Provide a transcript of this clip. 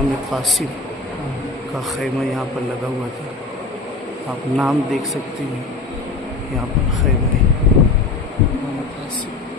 इमाम कासिम का खैमा यहाँ पर लगा हुआ था। आप नाम देख सकते हैं, यहाँ पर खैमा है इमाम कासिम।